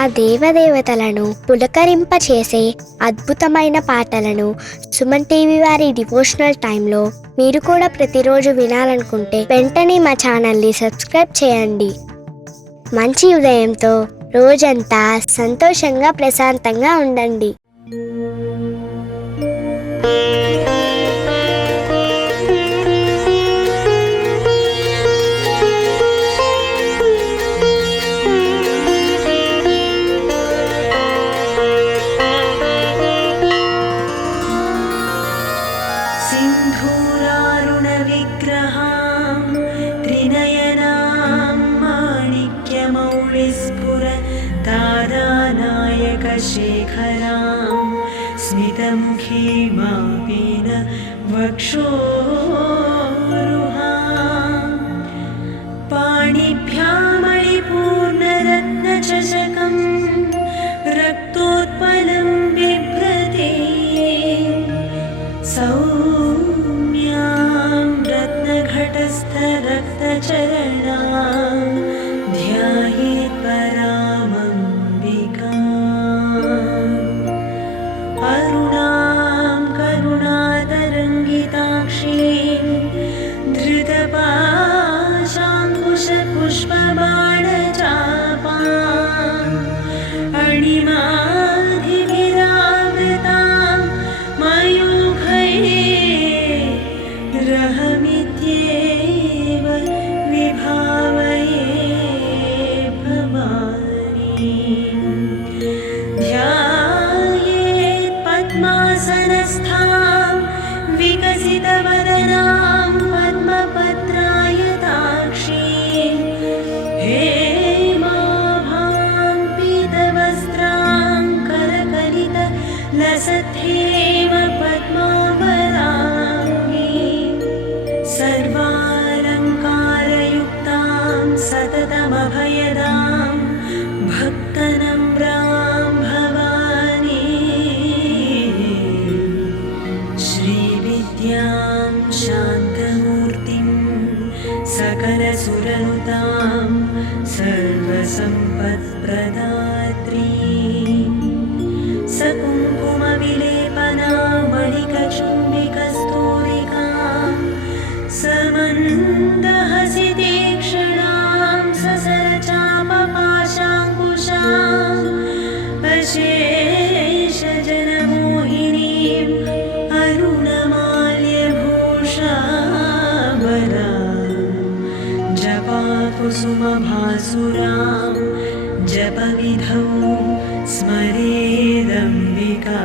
ఆ దేవదేవతలను పులకరింపచేసే అద్భుతమైన పాటలను సుమన్ టీవీ వారి డివోషనల్ టైంలో మీరు కూడా ప్రతిరోజు వినాలనుకుంటే వెంటనే మా ఛానల్ని సబ్స్క్రైబ్ చేయండి. మంచి ఉదయంతో రోజంతా సంతోషంగా ప్రశాంతంగా ఉండండి. सिन्धूरारुणविग्रहां त्रिनयनां माणिक्यमौलिस्फुर तारानायकशेखरां स्मितमुखीमापीन वक्षोरुहां पाणिभ्यां मणिपूर्णरत्नचषकं रक्तोत्पलं बिभ्रते सौम्यां रत्नघटस्थरक्तचरणां ध्यायेत् परामम्बिकाम् अरुणां करुणातरङ्गिताक्षीं धृतपाशाङ्कुशपुष्पबाणचापाम् अणिमाधिभिरावृतां रहमित्येव विभावये भवानीं ध्यायेत् पद्मासनस्थां विकसितवदनां पद्मपत्रायताक्षीं हेमाभां पीतवस्त्रां करकलितलसद्धेम सर्वालङ्कारयुक्तां सततमभयदां भक्तनम्रां भवानी श्रीविद्यां शान्तमूर्तिं सकलसुरनुतां सर्वसम्पत्प्रदात्रीं सकुङ्कुमविलेपनामणिकचुम्बिकस्तूरिकां समन्दहसितीक्ष्णां ससरचापपाशाङ्कुशाम् अशेषजनमोहिनीम् अरुणमाल्यभूषाभरां जपाकुसुमभासुरां जपविधौ स्मरेदम्बिका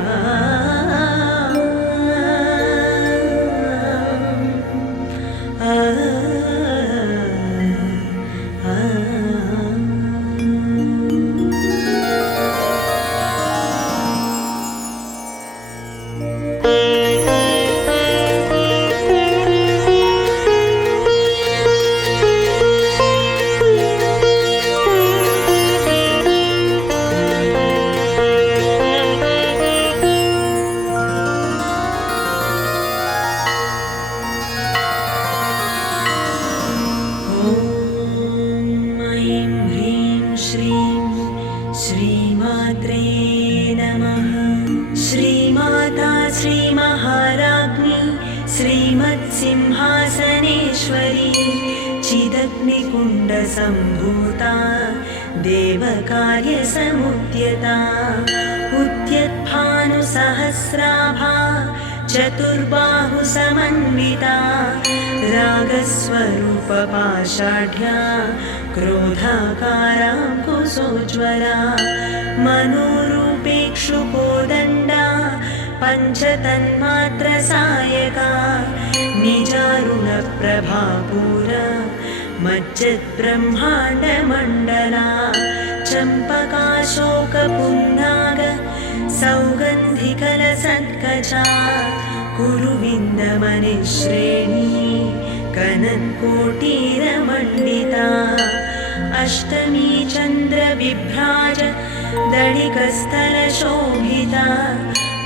श्रीमात्रे नमः। श्रीमाता श्रीमहाराज्ञी श्रीमत्सिंहासनेश्वरी चिदग्निकुण्डसम्भूता देवकार्यसमुद्यता उद्यत्भानुसहस्राभा चतुर्बाहुसमन्विता रागस्वरूपपाषाढ्या क्रोधाकाराङ्कुशोज्ज्वला मनोरूपेक्षुकोदण्डा पञ्चतन्मात्रसायका निजारुणप्रभापूरा मज्जद्ब्रह्माण्डमण्डला चम्पकाशोकपुन्नाग सौगन्धिकलसत्कचा कुरुविन्दमनिश्रेणी कनत्कोटीरमण्डिता अष्टमी चन्द्रविभ्राज दडिकस्तरशोभिता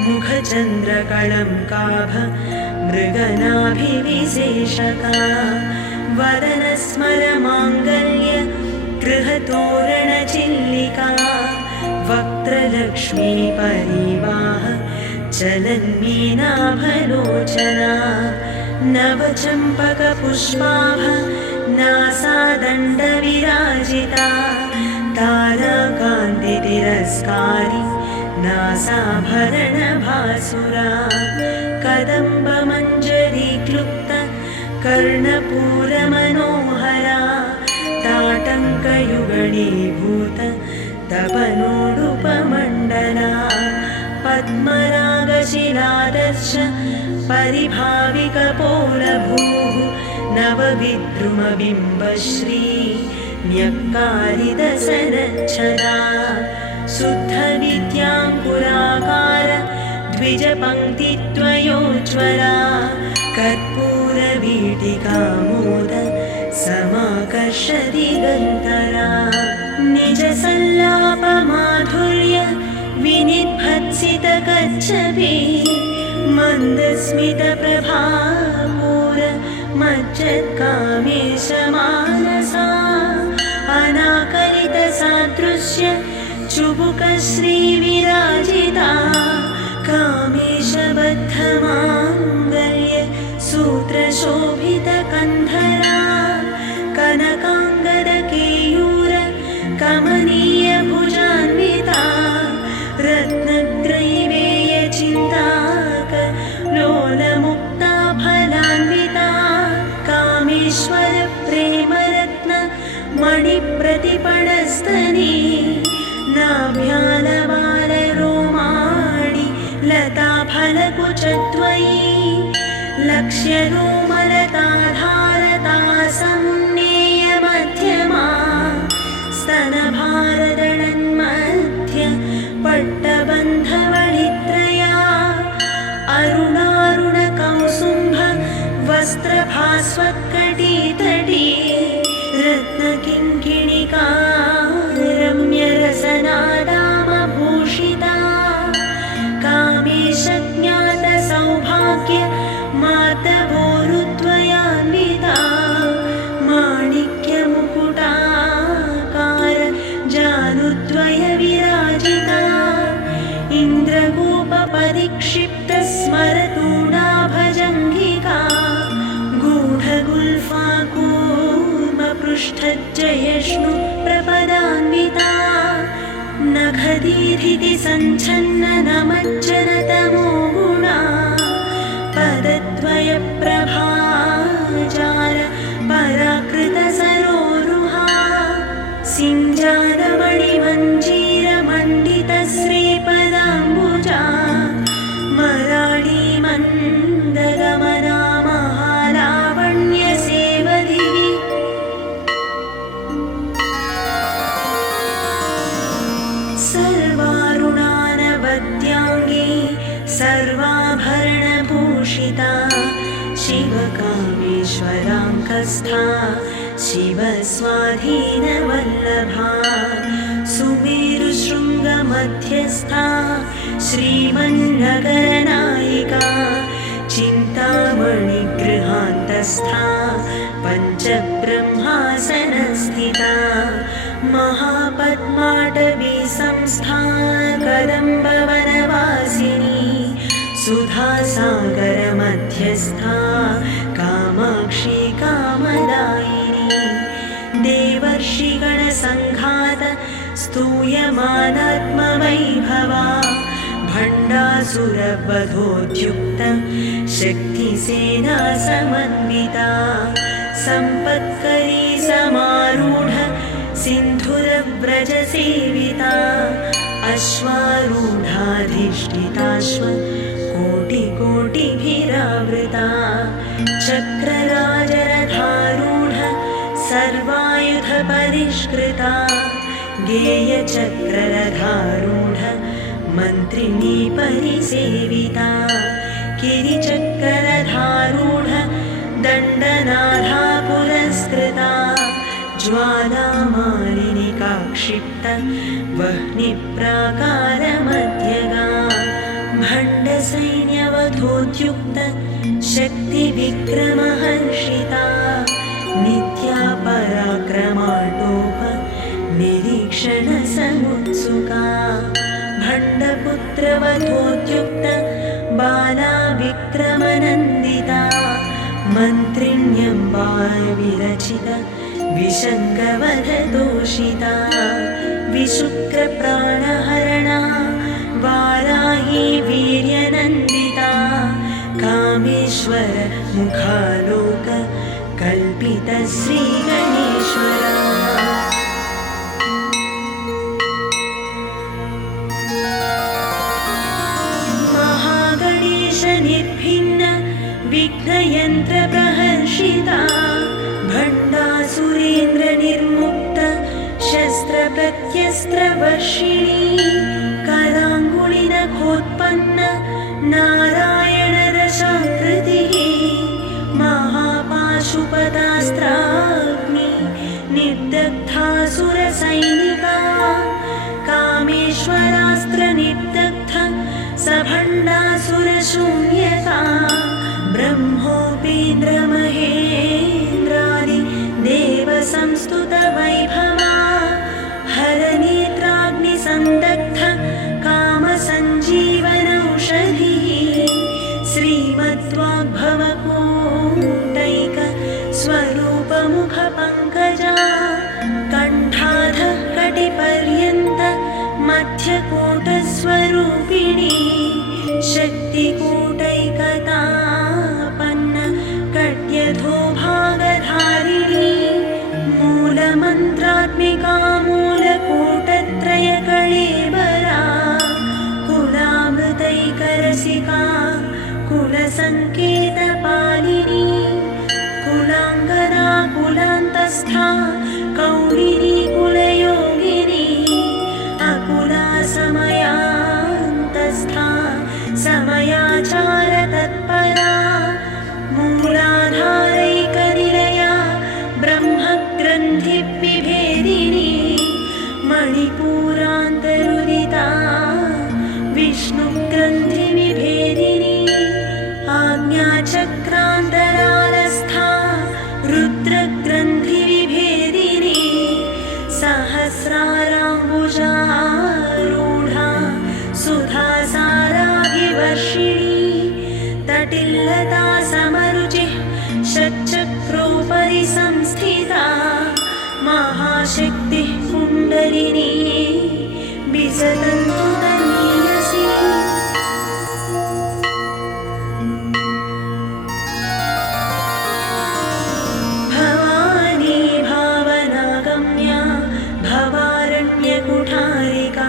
मुखचन्द्रकळङ्काभ मृगनाभिविशेषका वदनस्मरमाङ्गल्य गृहतोरणचिल्लिका वक्त्रलक्ष्मी परिवाह चलन्मीनाभलोचना नवचम्पकपुष्पाभ नासादण्डविराजिता ताराकान्तितिरस्कारी नासाभरणभासुरा कदम्बमञ्जरीक्लुप्त कर्णपूरमनोहरा ताटङ्कयुगणीभूत तपनोडुपमण्डला पद्मरागशिलादर्श परिभाविकपोलभूः नवविद्रुमबिम्बश्री न्यक्कारिदसनच्छदा शुद्धविद्याङ्कुराकार द्विजपङ्क्तिद्वयोज्ज्वला कर्पूरवीटिकामोद समाकर्षदिगन्तरा निजसल्लापमाधुर्य विनिर्भत्सितकच्छपि मन्दस्मितप्रभापूर मज्जत्कामेशमानसा अनाकलितसादृश्य चुबुकश्रीविराजिता कामेशबद्धमाङ्गल्य सूत्रशोभितकन्धरा कनकाङ्गदकेयूर कमनीयभुजान्विता रत्नग्रैवेयचिन्ताक लोलमुक्ता फलान्विता कामेश्वर प्रेमरत्न मणिप्रतिपणस्तनी नाभ्यालबालरोमाणि लताफलकुचद्वयी लक्ष्यरोमलताधारता समुन्नेयमध्यमा स्तनभारदळन्मध्य पट्टबन्धवळित्रया अरुणारुणकौसुम्भ वस्त्रभास्वत्कटीतटी रत्नकिङ्किणिका रम्यरसनादामभूषिता कामेशज्ञातसौभाग्य मातवोरुद्वयान्विता माणिक्यमुकुटाकार जानुद्वयविराजिता इन्द्रगोपपरिक्षिप्तस्मरतूडाभजङ्घिका गूढगुल्फा कूर्मपृष्ठज्जयष्णु प्रपदान्विता नखदीधिति सञ्छन्न नमज्जनतमो गुणा पदद्वयप्रभाजार पराकृतसरोरुहा सिञ्जानमणिमञ्जीरमण्डितश्रीपदाम्बुजा मराळीमन्दगमना महालावण्यसेवधिः सर्वारुणानवद्याङ्गी सर्वाभरणभूषिता शिवकामेश्वराङ्कस्था शिवस्वाधीनवल्लभा सुमेरुशृङ्गमध्यस्था श्रीमन्नगरनायिका चिन्तामणिगृहान्तस्था पञ्चब्रह्मासनस्थिता महापद्माटवी संस्था कदम्बवनवासिनी सुधासागरमध्यस्था कामाक्षी कामदायिनी देवर्षिगणसङ्घात स्तूयमानात्मवैभवा भण्डासुरवधोद्युक्त शक्तिसेना समन्विता सम्पत्करी समारूढ सिन्धुरव्रजसेविता अश्वारूढाधिष्ठिताश्व कोटिकोटिभिरावृता चक्रराजरथारूढ सर्वायुधपरिष्कृता गेयचक्ररथारूढ मन्त्रिणी परिसेविता गिरिचक्ररथारूढ दण्डनाथा पुरस्कृता ज्वालामालिनिका क्षिप्त वह्निप्राकारमध्यगा भण्डसैन्यवधोद्युक्त शक्तिविक्रमहर्षिता नित्या पराक्रमाटोप निरीक्षणसमुत्सुका भण्डपुत्रवधोद्युक्त बाला विक्रमनन्दिता मन्त्रिण्यम्बा विरचित विशङ्कवधदोषिता विशुक्रप्राणहरणा वाराही वीर्यनन्दिता कामेश्वर मुखालोक कल्पित श्रीगणेश्वरा महागणेश निर्भिन्न विघ्नयन्त्रप्रहर्षिता भण्डासुरेन्द्र निर्मुक्त शस्त्रप्रत्यस्त्रवर्षिणी कराङ्गुलिनखोत्पन्न नारायणरसाकृतिः महापाशुपदास्त्राग्नि निर्दग्धासुरसैनिका कामेश्वरास्त्रनिर्दग्ध सभण्डासुरशून्यका ब्रह्मोपेन्द्रमहेन्द्रादि देवसंस्तुतवैभवा हरनेत्राग्निसन्दग्ध कामसञ्जीवनौषधिः श्रीमद्वाग्भवकूटैक स्वरूपमुखपङ्कजा कण्ठाधः कटिपर्यन्त मध्यकूटस्वरूपिणी शक्तिकूटैकतापन्न कट्यधोभागधारिणी मूलमन्त्रात्मिका मूलकूटत्रयकळेबरा कुलामृतैकरसिका कुलसङ्केतपालिनी कुलाङ्गना कुलान्तस्था कौलिनी कुलयोगिनी अकुला समयान्तस्था समयाचारतत्परा मूलाधारैकनिलया ब्रह्मग्रन्थिविभेदिनी मणिपूरान्तरुदिता विष्णुग्रन्थिविभेदिनी आज्ञाचक्रान्तरालस्था रुद्रग्रन्थिविभेदिनी सहस्राराम्बुजारूढा सुधासाराभिवर्षिणी तटिल्लता समरुचिः षट्चक्रोपरि संस्थिता महाशक्तिः कुण्डलिनी विसदन्तु तनीयसी भवानी भावनागम्या भवारण्यकुठारिका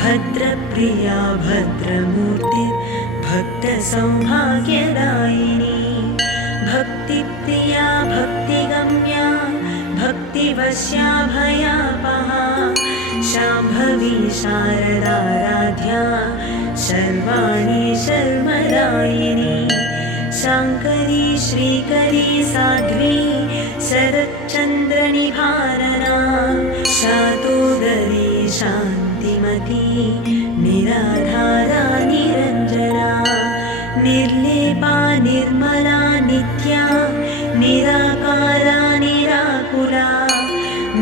भद्रप्रिया भद्रमूर्तिर्भक्तसौभाग्यदायिनी भक्तिप्रिया भक्तिगम्या भक्तिवश्या भयापहा शाम्भवी शारदाराध्या शर्वाणि शर्मदायिनी शाङ्करी श्रीकरी साध्वी शरच्चन्द्रनिभारना शातोदरी शान्तिमती निराधारा निरञ्जना निर्लेपा निर्मला नित्या निराकारा निराकुला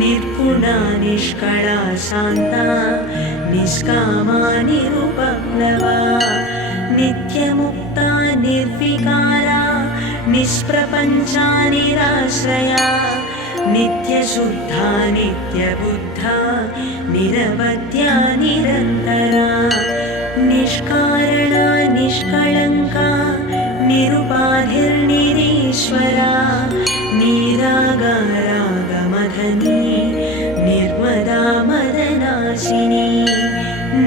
निर्गुणा निष्कळा शान्ता निष्कामा निरुपप्लवा नित्यमुक्ता निर्विकारा निष्प्रपञ्चा निराश्रया नित्यशुद्धा नित्यबुद्धा निरवद्या निरन्तरा निष्कारणा निष्कळङ्का निरुपाधिर्निरीश्वरा निरागारागमधनी निर्मदा मदनाशिनी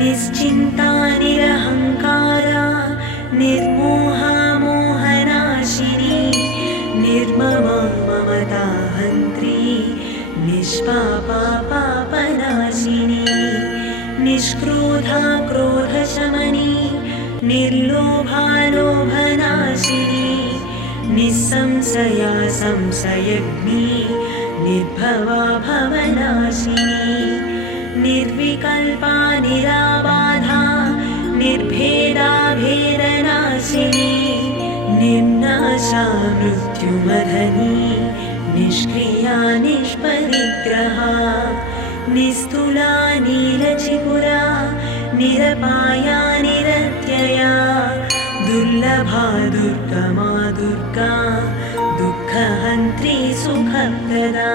निश्चिन्ता निरहङ्कारा निर्मोहा मोहनाशिनी निर्ममा ममताहन्त्री निष्पापा पापनाशिनी निष्क्रोधा क्रोधशमनी निर्लोभा लोभनाशिनी निस्संशया संशयग्नी निर्भवा भवनाशिनी निर्विकल्पा निराबाधा निर्भेदा भेदनाशिनी निर्नाशा मृत्युमधनी निष्क्रिया निष्परिग्रहा निस्तुला नीलचिपुरा निरपाया निरत्यया दुर्लभा दुर्गमा दुर्गा दुःखहन्त्री सुखप्रदा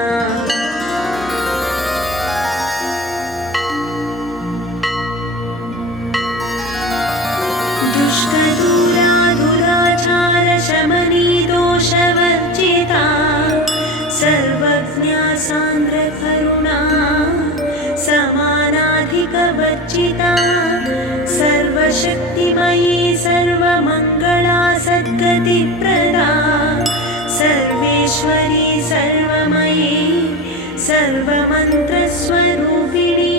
दुष्टदूरा दुराचारशमनी दोषवर्जिता सर्वज्ञा सान्द्रकरुणा समानाधिकवर्जिता सर्वशक्तिमयी सर्वमङ्गला सद्गतिप्रदा सर्वेश्वरी सर्वमयी सर्वमन्त्रस्वरूपिणी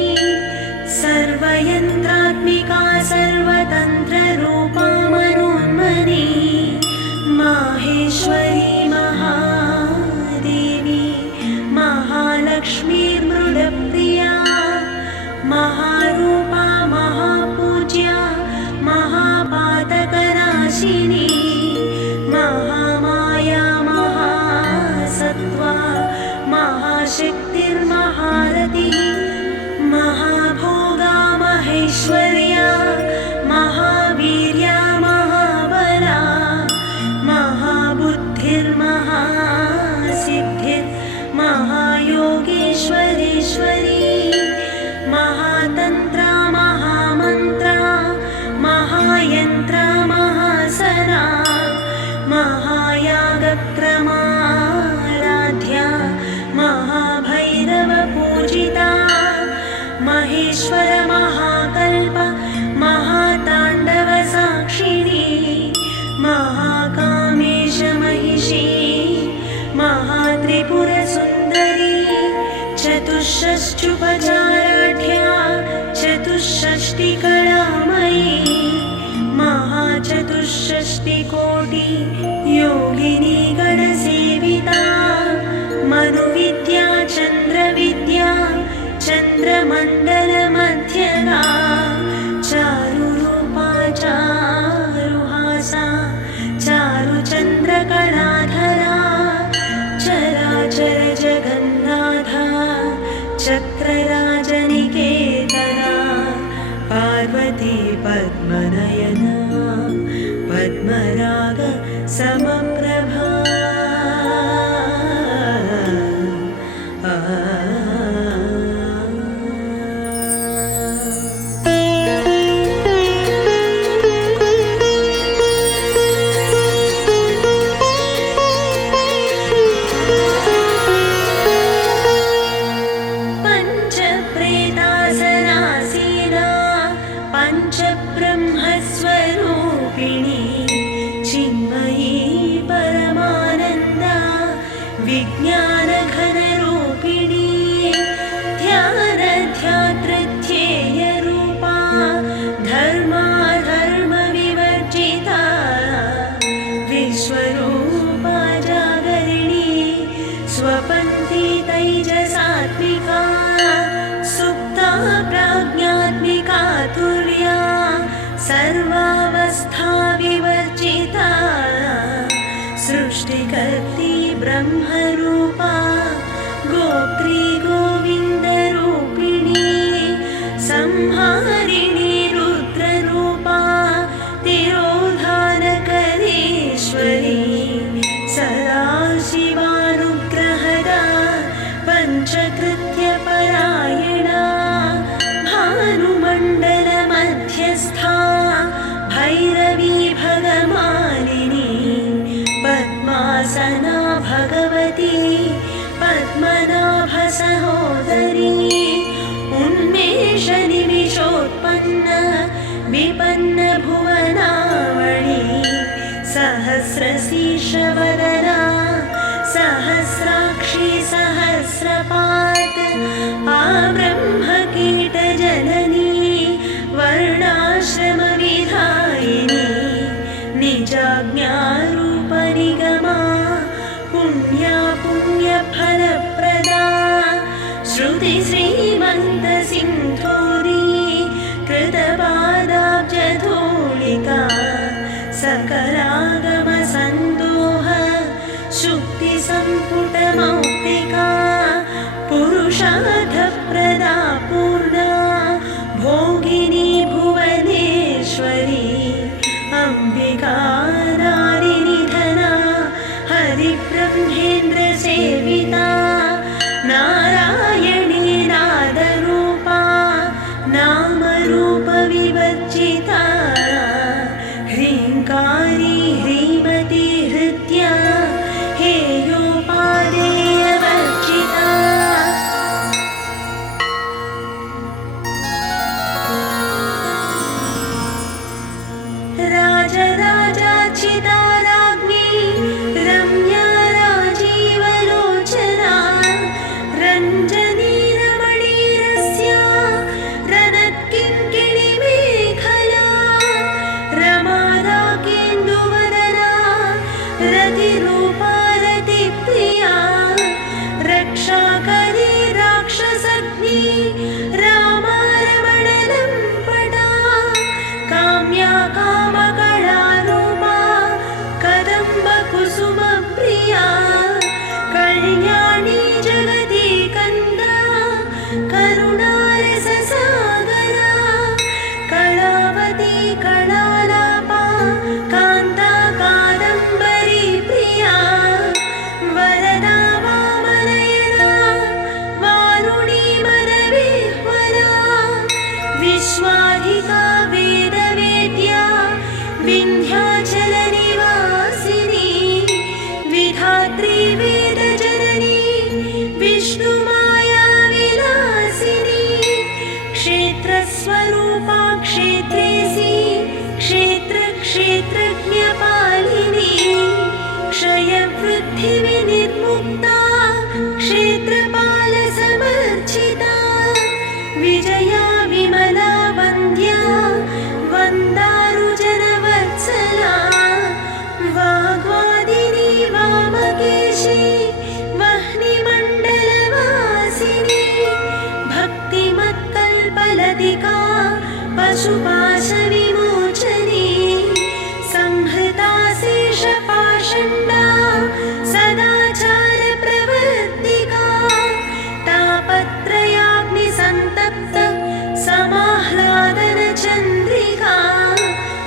सर्वयन्त्रात्मिका सर्वतन्त्ररूपा मनोन्मनी माहेश्वरी महादेवी महालक्ष्मीर्मृडप्रिया महारूपा महापूज्या महापातकनाशिनी महामाया महासत्त्वा महाशक्तिर्महारतिः महाभोगा महेश्वर्या महावीर्या महाबला महाबुद्धिर्महासिद्धिर्महायोगेश्वरेश्वरी महातन्त्रा महामन्त्रा महायन्त्रा महासना महायागक्रमाराध्या महाभैरवपूजिता महेश्वर महाकल्प महाताण्डवसाक्षिणी महाकामेश महिषी महात्रिपुरसुन्दरी चतुष्षष्ट्युपचाराढ्या चतुष्षष्टिकलामयी महाचतुष्षष्टिकोटि योगिनी गणसेविता मनुविद्या चन्द्रविद्या चन्द्रमण्डलमध्यगा चारुरूपा चारुहासा चारुचन्द्रकलाधरा चराचर जगन्नाथा चक्रराजनिकेतना पार्वती पद्मनयना पद्मराग समप्रभा पंचप्रेतासनासीना पंचब्रह्मस्वरूपिणी चिन्मयी परमानन्दा विज्ञानघनरूपिणी ध्यानध्यातृध्येयरूपा धर्माधर्मविवर्जिता विश्वरूपा जागरिणी स्वपन्थी तैजसात्मिका सुप्ता प्राज्ञात्मिका तुर्या सर्वावस्था विवर्जिता सृष्टिकर्त्री ब्रह्मरूपा गोत्री गोविन्दरूपिणी संहारिणी रुद्ररूपा तिरोधानकरेश्वरी सदाशिवानुग्रहदा पञ्चकृत्यपरायणा भानुमण्डलमध्यस्था भैरवी भगमालिनी पद्मासना भगवती पद्मनाभसहोदरी उन्मेषनिमिषोत्पन्न विपन्नभुवनावळी सहस्रशीर्षवदना सहस्राक्षी सहस्रपात् आब्रह्मकीटजननी वर्णाश्रमविधायिनी निजाज्ञारूपनिगमा पुण्या पुण्यफलप्रदा श्रुतिश्रीमन्तसिन्धूरी कृतपादाब्जधूलिका सकलागमसन्दोह शुक्तिसम्पुटमौक्तिका पुरुषार्थप्रदा क्षेत्रज्ञपालिनी क्षयवृद्धिविनिर्मुक्ता क्षेत्रपालसमर्चिता विजया विमला वन्द्या वन्दारुजनवत्सला वाग्वादिनी वामकेशी वह्निमण्डलवासिनी भक्तिमत्कल्पलतिका पशुपाशविमोचनी संहृता शेषपाषण्डा सदाचारप्रवर्तिका तापत्रयाग्निसन्तप्त समाह्लादनचन्द्रिका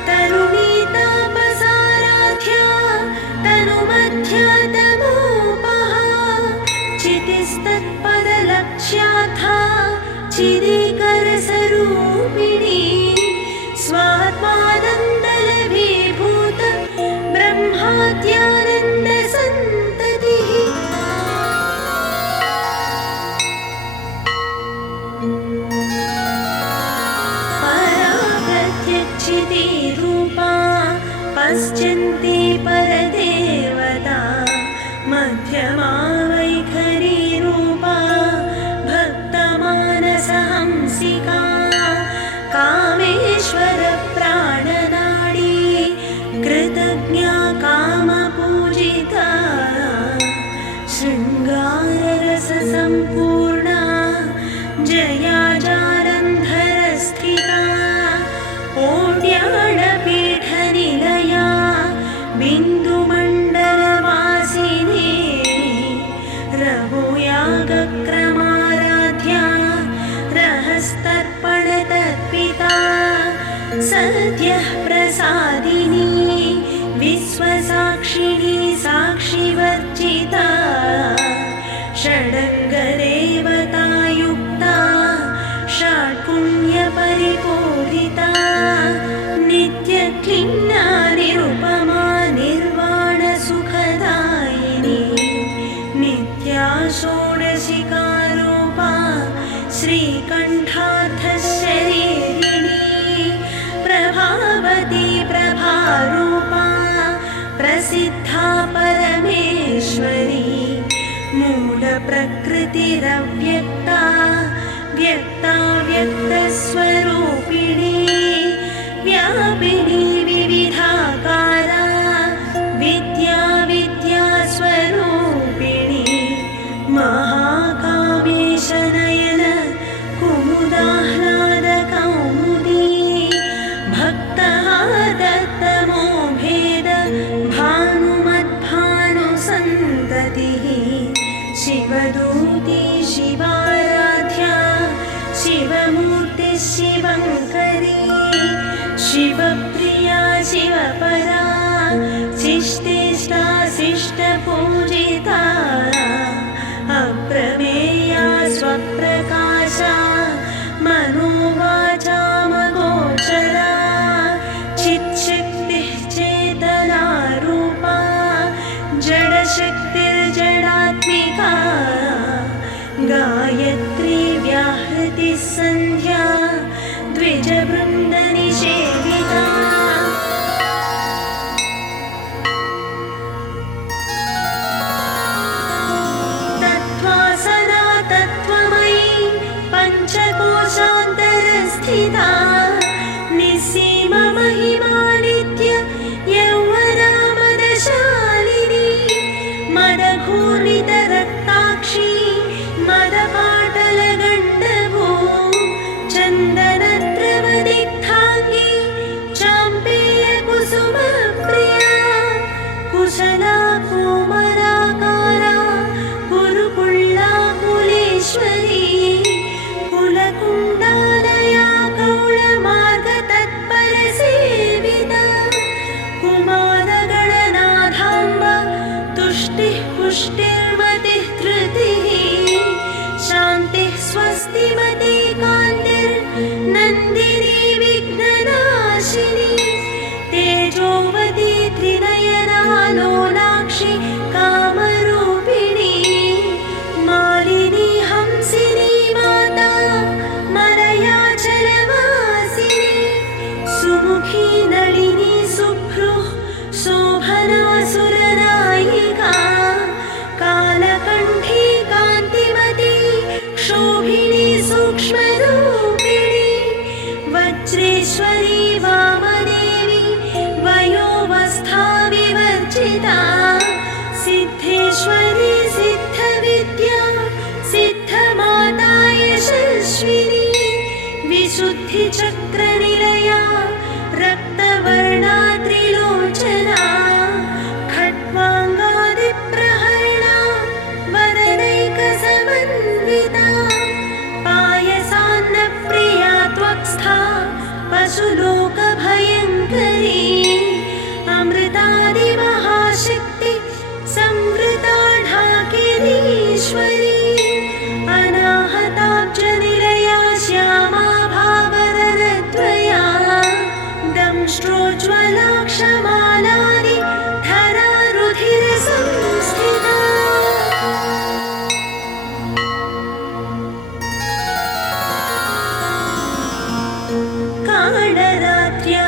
तरुणी तापसाराध्या तनुमध्या तमोपहा चितिस्तत्पदलक्ष्याथा चिदिकरसरूपिणी स्वात्मानन्दलभीभूत ब्रह्माद्यानन्दसन्ततिः परा प्रत्यक्षिती रूपा पश्यन्ती परदेवता मध्यमा वैखरी रूपा भक्तमानसहंसिका कामेश्वर प्राणनाडी कृतज्ञा कामपूजिता शृङ्गाररससम्पूर्णा जया जालन्धरस्थिता ओड्याडपीठनिलया बिन्दुमण्डलवासिनी रघुयागक्रमाराध्या रहस्तर्पणतर्पिता सद्यः प्रसादिनी विश्वसाक्षिणी साक्षिवर्जिता षडङ्गदेवतायुक्ता षट्पुण्यपरिपूरिता नित्यक्लिन्ना निरुपमा निर्वाणसुखदायिनी नित्या षोडशिकारूपा श्रीकण्ठार्थशरीरिणी प्रभावती प्रभारूपा प्रसिद्धा परमेश्वरी मूलप्रकृतिरव्यक्ता व्यक्ताव्यक्तस्वरूपिणी व्यापिनी विविधाकारा विद्या विद्यास्वरूपिणी महाकामेशनयन कुमुदाह्लादकौमुदी भक्तः दत्तमो भेद भानुमद्भानुसन्ततिः शिवदूती शिवाराध्या शिवमूर्तिः शिवङ्करी शिवप्रिया शिवपरा शिष्टेष्टा शिष्टपूजिता अप्रमेया स्वप्रकाशा मनोवाचामगोचरा चित्शक्तिः चेतनारूपा जडशक्तिर्जडात्मिका गायत्री व्याहृतिः सन्ध्या द्विजवृन्दनिषेविता तत्त्वासना तत्त्वमयी पञ्चकोशान्तरस्थिता निःसीममहिमानित्य यौवना मदशालिनी मदघूर्णितरक्ताक्षी मदपाटलगण्डभू चन्दनद्रवदिग्धाङ्गी चाम्पेयकुसुमप्रिया कुशला कोमलाकारा कुरुकुल्ला कुलेश्वरी कुलकुण्डालया कौळ योगेश्वरी वामदेवी वयोवस्था विवर्जिता सिद्धेश्वरी सिद्धविद्या सिद्धमाता यशस्विनी विशुद्धिचक्रनिलया रक्तवर्णा त्रिलोचना खट्वाङ्गादिप्रहरणा वदनैकसमन्विता पायसान्नप्रिया त्वक्स्था पशुलोकभयङ्करी अमृतादिमहाशक्ति संवृता ढाकिनीश्वरी अनाहताब्जनिलया श्यामा भावरद्वया दंष्ट्रोज्ज्वलाक्षमालानि धरा रुधिरसंस्थिता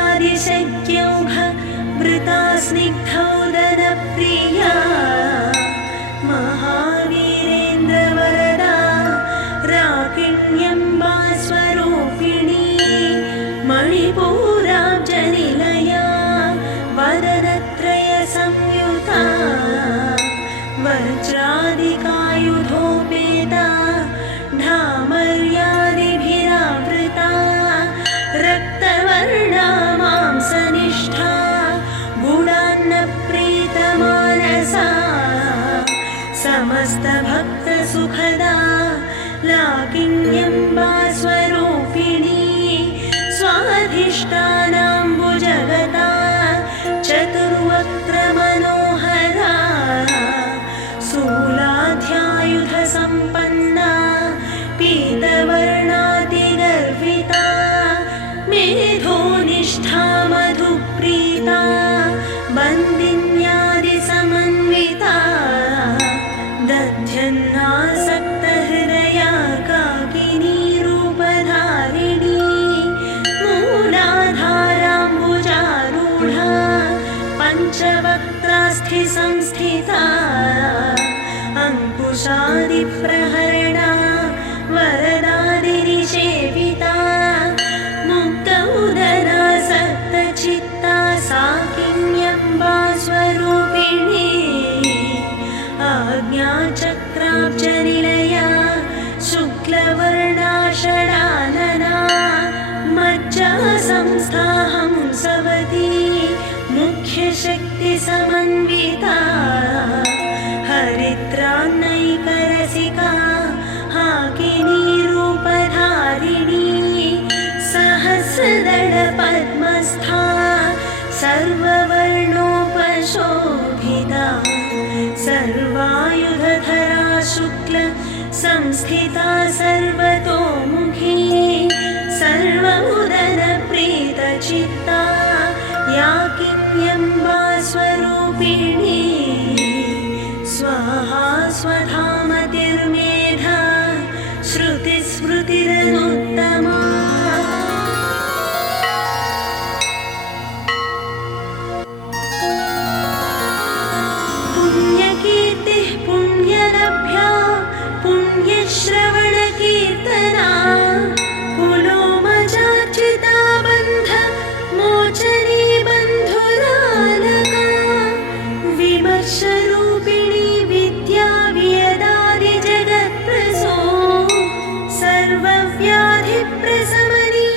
कालरात्र्यादिशक्यौघ वृता स्निग्धौदनप्रिया महावीरेन्द्रवरदा राकिण्यम्बा स्वरूपिणी मणिपूराब्जनिलया वदनत्रयसंयुता वज्रादिकायुधोपेता ढामर्यादिभिरावृता रक्तवर्णा मांसनिष्ठा गुणान्नप्रीतमानसा समस्तभक्तसुखदा लाकिन्यम्बा स्वरूपिणी स्वाधिष्ठानाम्बुजगता चतुर्वक्त्रमनोहरा शूलाध्यायुधसम्पन्ना पीतवर्णातिगर्विता मेधोनिष्ठा मधुप्रीता बन्दिन्यादिसमन्विता दध्यन्नासक्तहृदया काकिनी रूपधारिणी मूलाधाराम्बुजारूढा पञ्चवक्त्रास्थिसंस्थिता अङ्कुशादिप्रहरणा वरदादिनिषेविता मुक्तौदरासक्तचित्ता साकिन्यम्बा स्वरूपिणी आज्ञाचक्राब्जनिलया शुक्लवर्णा षडानना मज्जा संस्था हंसवती मुख्यशक्तिसमन्विता हरिद्रान्नैकरसिका हाकिनी रूपधारिणी सहस्रदलपद्मस्था सर्ववर्णोपशोभिता सर्वायुधधरा शुक्ल संस्थिता सर्वतोमुखी सर्वमुदनप्रीतचित्ता याकिन्यम्बा स्वरूपिणी स्वाहा स्वधामतिर्मेधा श्रुतिस्मृतिरनुत्तमा पुण्यकीर्तिः पुण्यलभ्या पुण्यश्रवणकीर्तना कुलोमजार्चिता बन्ध मोचनी बन्धुरालका विमर्शरूपिणी विद्या वियदादिजगत्प्रसो सर्वव्याधिप्रशमनी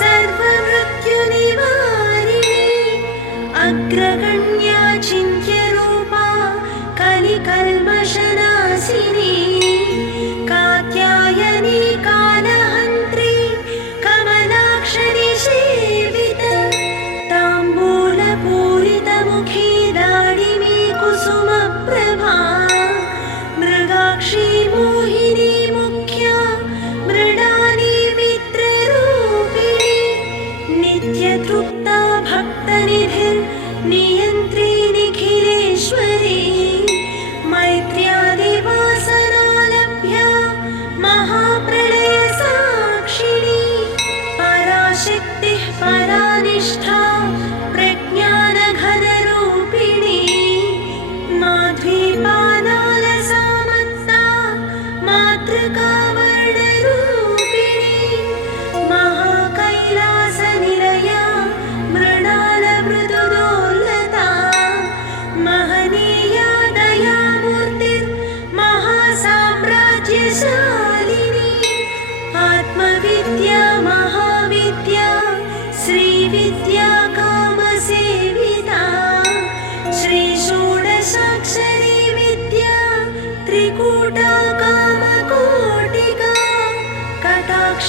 सर्वमृत्युनिवारिणी अग्रगण्या चिन्त्यरूपा कलिकल्मषनाशिनी कात्यायनी कालहन्त्री कमलाक्षरी सेवित ताम्बूलपूरितमुखी दाडिमी कुसुमप्रभा मृगाक्षी मोहिनी मुख्या मृडानी मित्र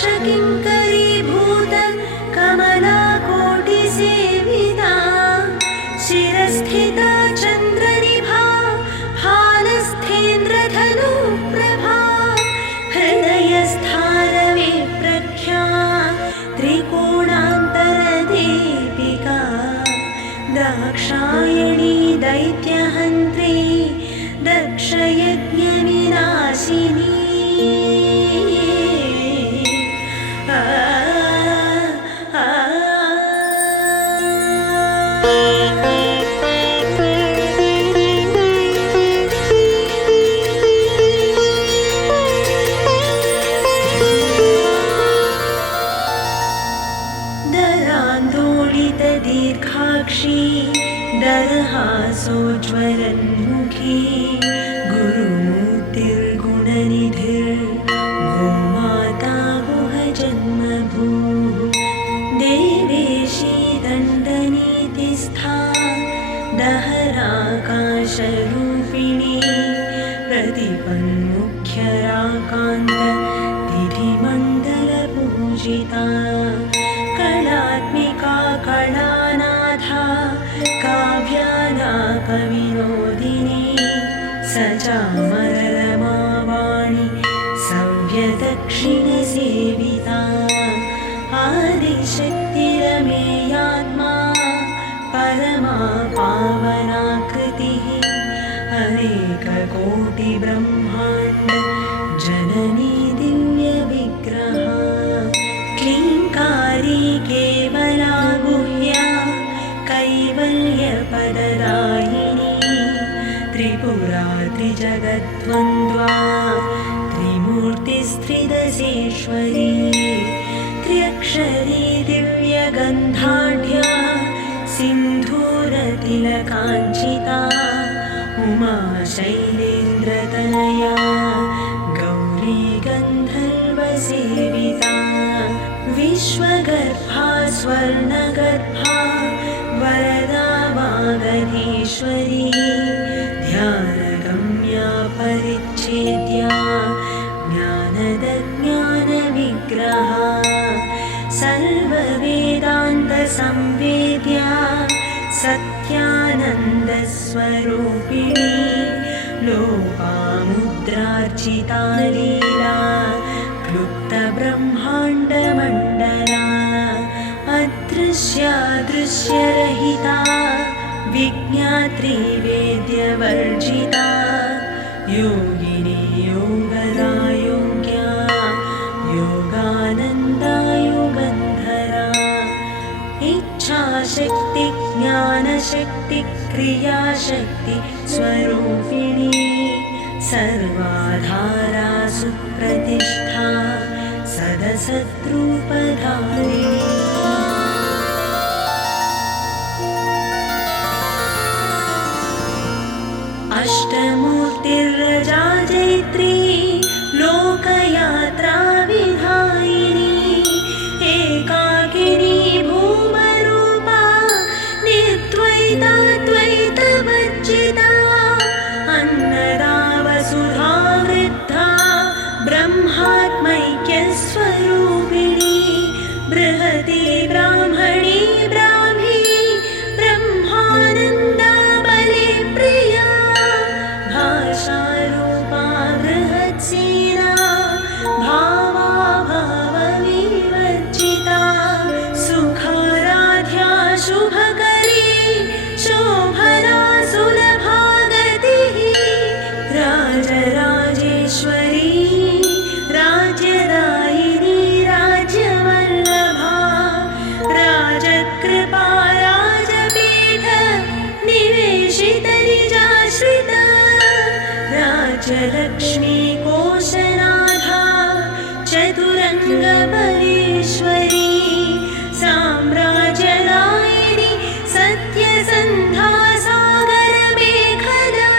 किङ्करीभूत कमलाकोटिसेविता शिरस्थिता चन्द्रनिभा फालस्थेन्द्रधनुप्रभा हृदयस्थानवे प्रख्या त्रिकोणान्तरदीपिका दाक्षायणी दैत्यहन्त्री दक्षयज्ञविनाशिनी दरान्दोलितदीर्घाक्षी दरहासोज्ज्वलन्मुखी गुरुमूर्तिर्गुणनिधिर्गोमाता गुहजन्मभूः देवेशी दण्डनीतिस्था दहराकाशरूपिणी प्रतिपन्मुख्यराकान्त तिथिमण्डलपूजिता कलात्मिका कलानाथा काव्यालापविनोदिनी सचामररमावाणी सव्यदक्षिणसेविता आदिशक्तिरमेयात्मा परमा पावनाकृतिः अनेककोटिब्रह्माण्ड जननी दिव्यविग्रहा क्लीङ्कारी केवला गुह्या कैवल्यपददायिनी त्रिपुरा त्रिजगद्वन्द्वा त्रिमूर्तिस्त्रिदशेश्वरी त्र्यक्षरी दिव्यगन्धाढ्या सिन्धूरतिलकाञ्चिता उमा शैलेन्द्रतनया गौरी गन्धर्वसेविता विश्वगर्भा स्वर्णगर्भा वरदा वागधीश्वरी ध्यानगम्या परिच्छेद्या ज्ञानदज्ञानविग्रहा सर्ववेदान्तसंवेद्या सत्यानन्दस्वरूपिणी लोपामुद्रार्चिता लीला क्लुप्तब्रह्माण्डमण्डला अदृश्यादृश्यरहिता विज्ञात्री वेद्यवर्जिता योगिनी योगदा योग्या योगानन्दा युगन्धरा इच्छाशक्ति ज्ञानशक्ति क्रियाशक्ति स्वरूपिणी सर्वाधारा सुप्रतिष्ठा सदसद्रूपधारिणी अष्टमूर्तिर्रजा जैत्री लोकयात्रा विधायिनी एकाकिनी भूमरूपा निर्द्वैता द्वैतवर्जिता अन्नदा वसुधा वृद्धा ब्रह्मात्मैक्यस्वरूपिणी बृहती ब्राह्मणी ब्राह्मी ब्रह्मानन्दा बलिप्रिया भाषारूपा बृहत्सेना भावा भावविवर्जिता सुखाराध्या शुभकरी शोभना सुलभा गतिः राजराजेश्वरी राज्यदायिनी राज्यवल्लभा राजकृपा राजपीठ निवेशितरिजाश्रिता राज्यलक्ष्मी कोशनाथा चतुरङ्गपरेश्वरी साम्राज्यदायिनी सत्यसन्धा सागरमेखला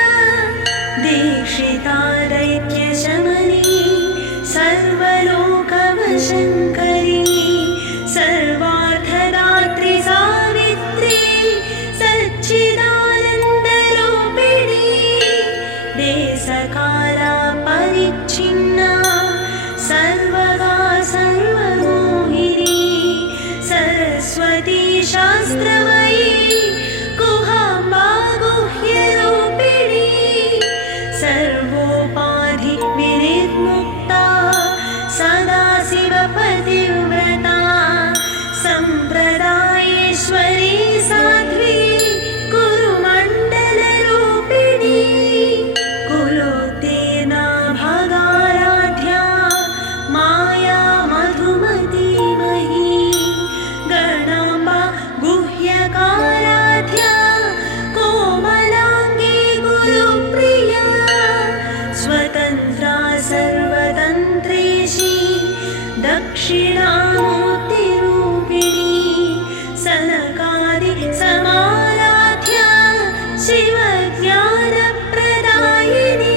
दीक्षिता दैत्यशमनी सर्वलोकवशङ्करी सर्वार्थदात्री सावित्री सच्चिदानन्दरूपिणी देशकाला परिच्छिन्ना सर्वगा सर्व दक्षिणामूर्तिरूपिणी सनकादि समाराध्य शिवज्ञानप्रदायिनी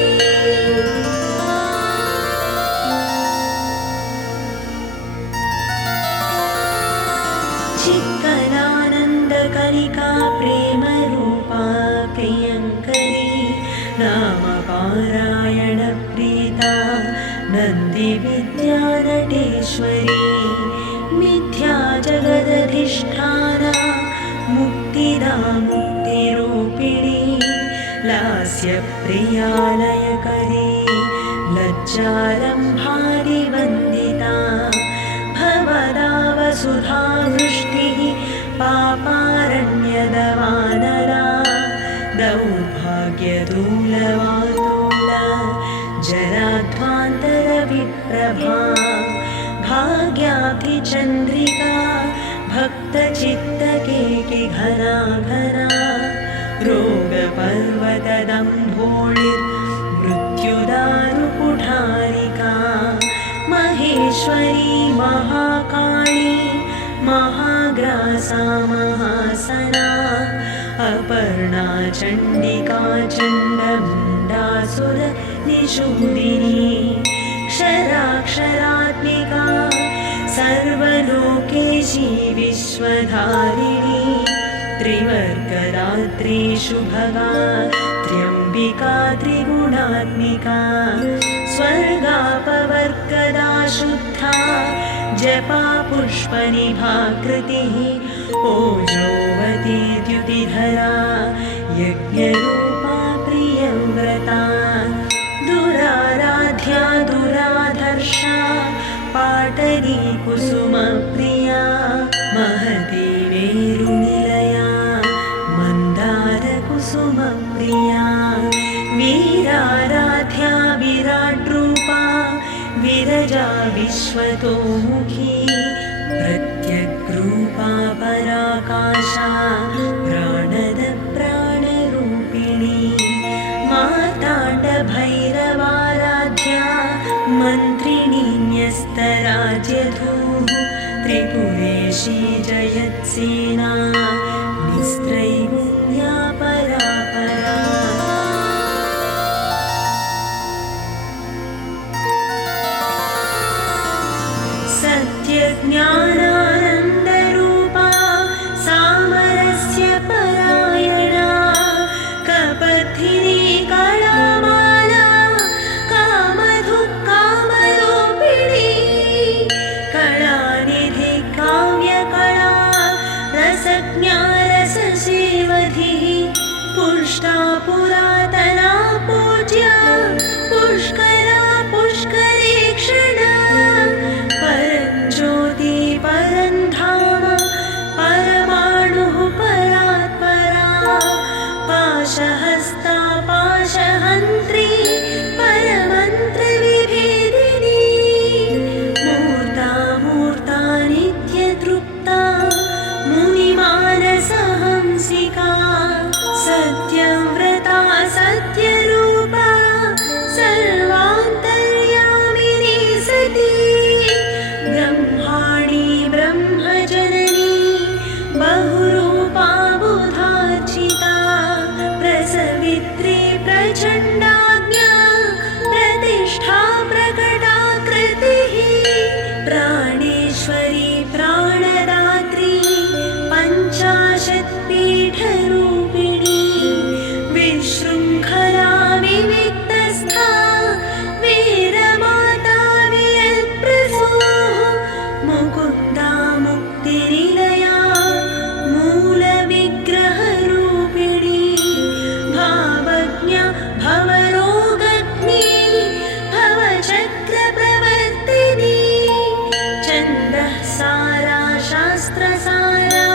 चित्कलानन्दकलिका प्रेमरूपा प्रियङ्करी नामपारायणप्रीता नन्दिविद्यानटेश्वरी मिथ्या जगदधिष्ठाना मुक्तिदा मुक्तिरूपिणी लास्यप्रियालयकरी लज्जारम्भादिवन्दिता भवदावसुधा वृष्टिः पापारण्यदवानरा दौर्भाग्यदूलवातूल जराध्वान्तरविप्रभा भाग्याब्धिचन्द्रिका भक्तचित्तकेकिघना घना रोगपर्वतदम्भोळिर्मृत्युदारुकुठारिका महेश्वरी महाकाली महाग्रासा महासना अपर्णा चण्डिका चण्डमुण्डासुर निषूदिनी क्षराक्षरात्मिका सर्वलोकेशी विश्वधारिणी त्रिवर्गरात्रि शुभगा त्र्यम्बिका त्रिगुणात्मिका स्वर्गापवर्गदा शुद्धा जपा पुष्पनिभाकृतिः ओजोवती द्युतिधरा यज्ञरूपा प्रियव्रता दुराराध्या दुराधर्षा पाटली कुसुमप्रिया महती मेरुनिलया मन्दारकुसुमप्रिया वीराराध्या विराट्रूपा विरजा विश्वतोमुखी प्रत्यग्रूपा पराकाशा प्राणद प्राणरूपिणी मार्ताण्डभैरवाराध्या मन्त्रिणी न्यस्तराज्यधूः त्रिपुरेशी जयत्सेना निस्त्रैगुण्या परापरा सत्यज्ञानानन्दरूपा सामरस्य परायणा कपथिनी कलामाला कामधुक्कामरूपिणी कलानिधि काव्यकला रसज्ञा रससेवधिः पुष्टा पुरातना पूज्या पुष्करा पुष्करेक्षणा परञ्ज्योति परन्धाम परमाणुः परात्परा पाशहस्ता पाशहन्त्री परमन्त्रविभेदिनी मूर्ता मूर्ता नित्यतृप्ता मुनिमानसहंसिका सत्यव्रता सत्यरूपा सर्वान्तर्यामिनी सती ब्रह्माणि ब्रह्मजननी बहुरूपा बुधार्चिता प्रसवित्री प्रचण्डाज्ञा प्रतिष्ठा प्रकटाकृतिः प्राणेश्वरी प्राणदात्री पञ्चाशत्पीठरूपिणी विशृङ्खला विविक्तस्था वीरमाता वियत्प्रसूः मुकुन्दा मुक्तिनिलया मूलविग्रहरूपिणी भावज्ञा भवरोगग्नी भवचक्रप्रवर्तिनी छन्दः सारा शास्त्रसारा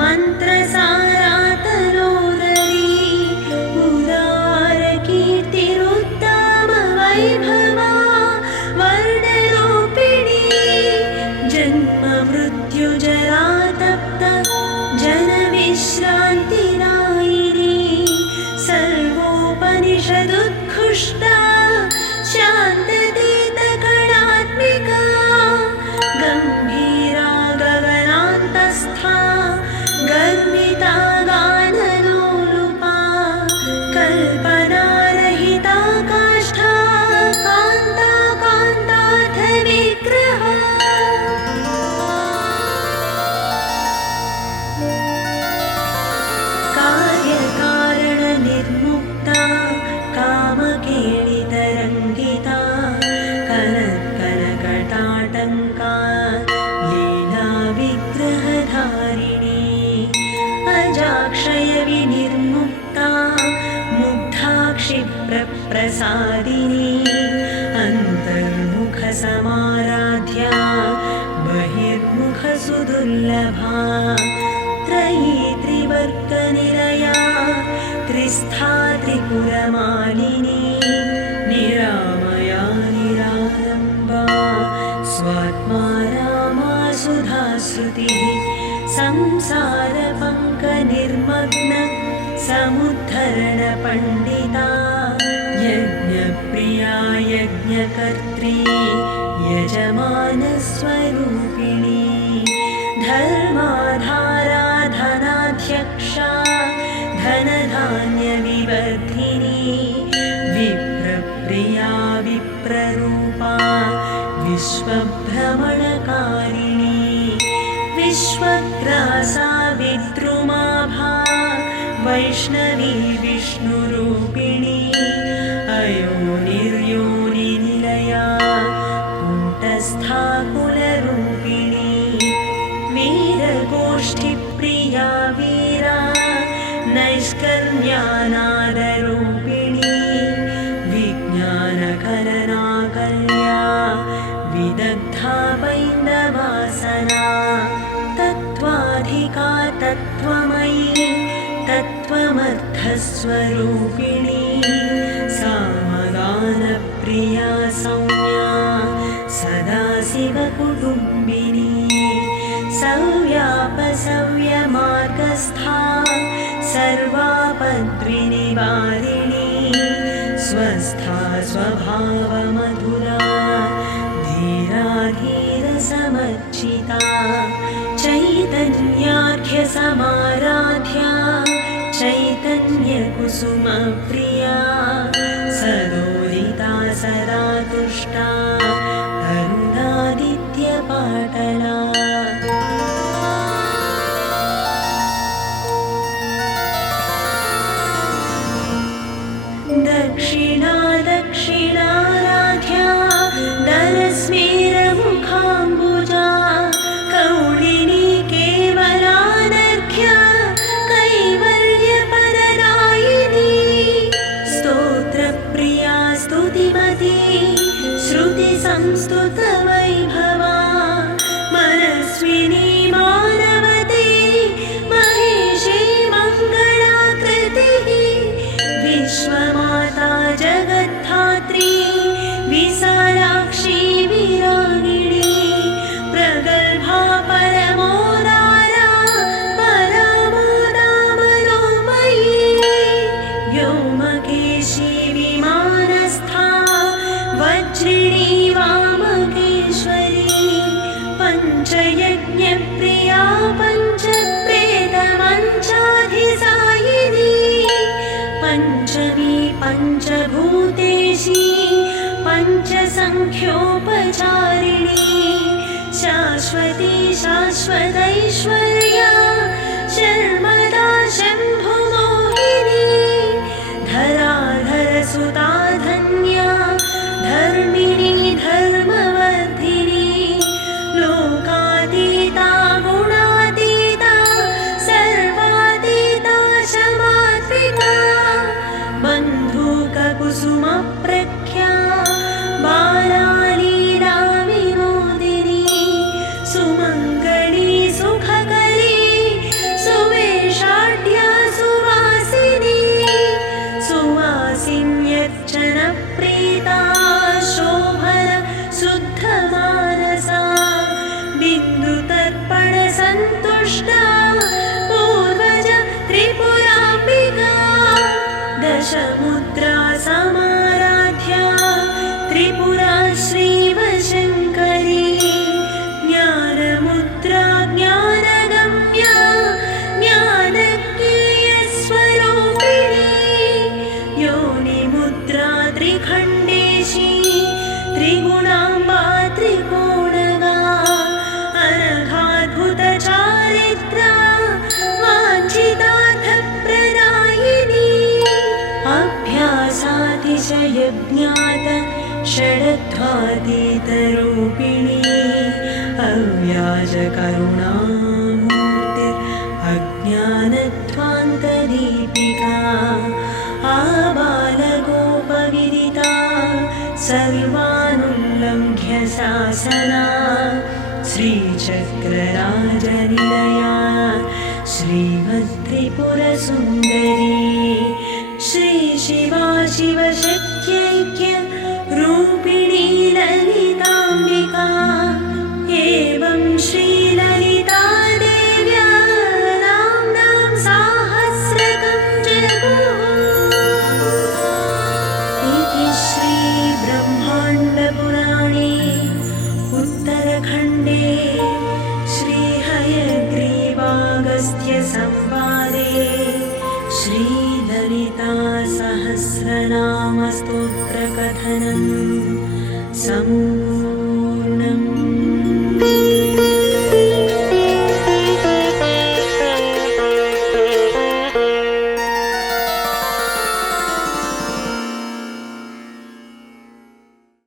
मन्त्रसारा तरोदरी उदारकीर्तिरुत्तमवैभवा वर्णरूपिणी जन्ममृत्युजरातप्त जनविश्रान्तिदायिनी सर्वोपनिषदुत्कृष्टा शान्ततीतकणात्मिका दुर्लभा त्रयी त्रिवर्गनिलया त्रिस्था त्रिपुरमालिनी निरामया निरालम्बा स्वात्मा रामा सुधाश्रुतिः संसारपङ्कनिर्मग्न समुद्धरणपण्डिता यज्ञप्रिया यज्ञकर्त्री यजमानस्वरूपिणी धर्माधारा धनाध्यक्षा धनधान्यविवर्धिनी विप्रप्रिया विप्ररूपा विश्वभ्रमणकारिणी विश्वग्रासा विद्रुमाभा वैष्णवी विष्णुरूपिणी अयोनिर्योनिनिलया कूटस्था कुलरूपिणी वीरगोष्ठिप्रिया वीरा नैष्कर्म्यानादरूपिणी विज्ञानकलनाकल्या विदग्धा पैन्दवासना तत्त्वाधिका तत्त्वमयी तत्त्वमर्थस्वरूपिणी सामगानप्रिया सौम्या सदाशिवकुटुम्बिनी सव्यापसव्यमार्गस्था सर्वापद्विनिवारिणी स्वस्था स्वभावमधुरा धीरा धीरसमर्चिता चैतन्याख्यसमाराध्या चैतन्यकुसुमप्रिया सदोदिता सदा तुष्टा करुणादित्यपाटला दक्षिणा दक्षिणाराध्या दरस्मेरमुखाम्बुजा कौलिनी केवलानर्घ्या कैवल्यपरदायिनी स्तोत्रप्रिया स्तुतिमती श्रुतिसंस्तुतवैभवा मनस्विनी मानवती महेशी मङ्गलाकृतिः विश्वमाता जगद्धात्री विशालाक्षी विरागिणी प्रगल्भा परमोदारा परमोदामनोमयी व्योमकेशी विमानस्था वज्रिणी वामकेश्वरी पञ्चयज्ञप्रिया पञ्चप्रेतमञ्चाधिसायिनी पञ्चमी पञ्चभूतेशी पञ्चसङ्ख्योपचारिणी शाश्वती शाश्वतैश्वर्या शर्मदा शम्भुमोहिनी धराधरसुता धन्या धर्मिणी धर्मवर्धिनी लोकातीता गुणातीता सर्वातीता शमात्मिका बन्धुककुसुमप्रख्या बालालीला विनोदिनी सुमङ्गली सुखकरी सुवेशाढ्या सुवासिनी सुवासिन्यर्चनप्रीता शोभन शुद्धमानसा बिन्दुतर्पणसन्तुष्टा पूर्वज त्रिपुराम्बिका दशमुद्रा समाराध्या त्रिपुरा श्रीवशङ्करी ज्ञानमुद्रा ज्ञानगम्या ज्ञानज्ञेयस्वरूपिणी योनिमुद्रा त्रिखण्डेशी त्रिगुणाम्बा त्रिकोणगा अनघाद्भुतचारित्रा वाञ्छितार्थप्रदायिनी अभ्यासातिशयज्ञात षडध्वातीतरूपिणी अव्याजकरुणामूर्तिरज्ञानध्वान्तदीपिका आबालगोपविदिता सर्वानुल्लङ्घ्य शासना श्रीचक्रधरस्वरूपिणी श्रीशक्रराजनिलया श्रीमत्त्रिपुरसुन्दरी श्रीशिवा शिवशक्त्यैक्य रूपिणी ललिताम्बिका एवं श्रीललिता देव्या नाम्नां साहस्रकं जगुः इति श्रीब्रह्माण्डपुराणे उत्तरखण्डे श्रीहयग्रीवागस्त्यसंवादे श्रीललितासहस्रनामस्तोत्रकथनं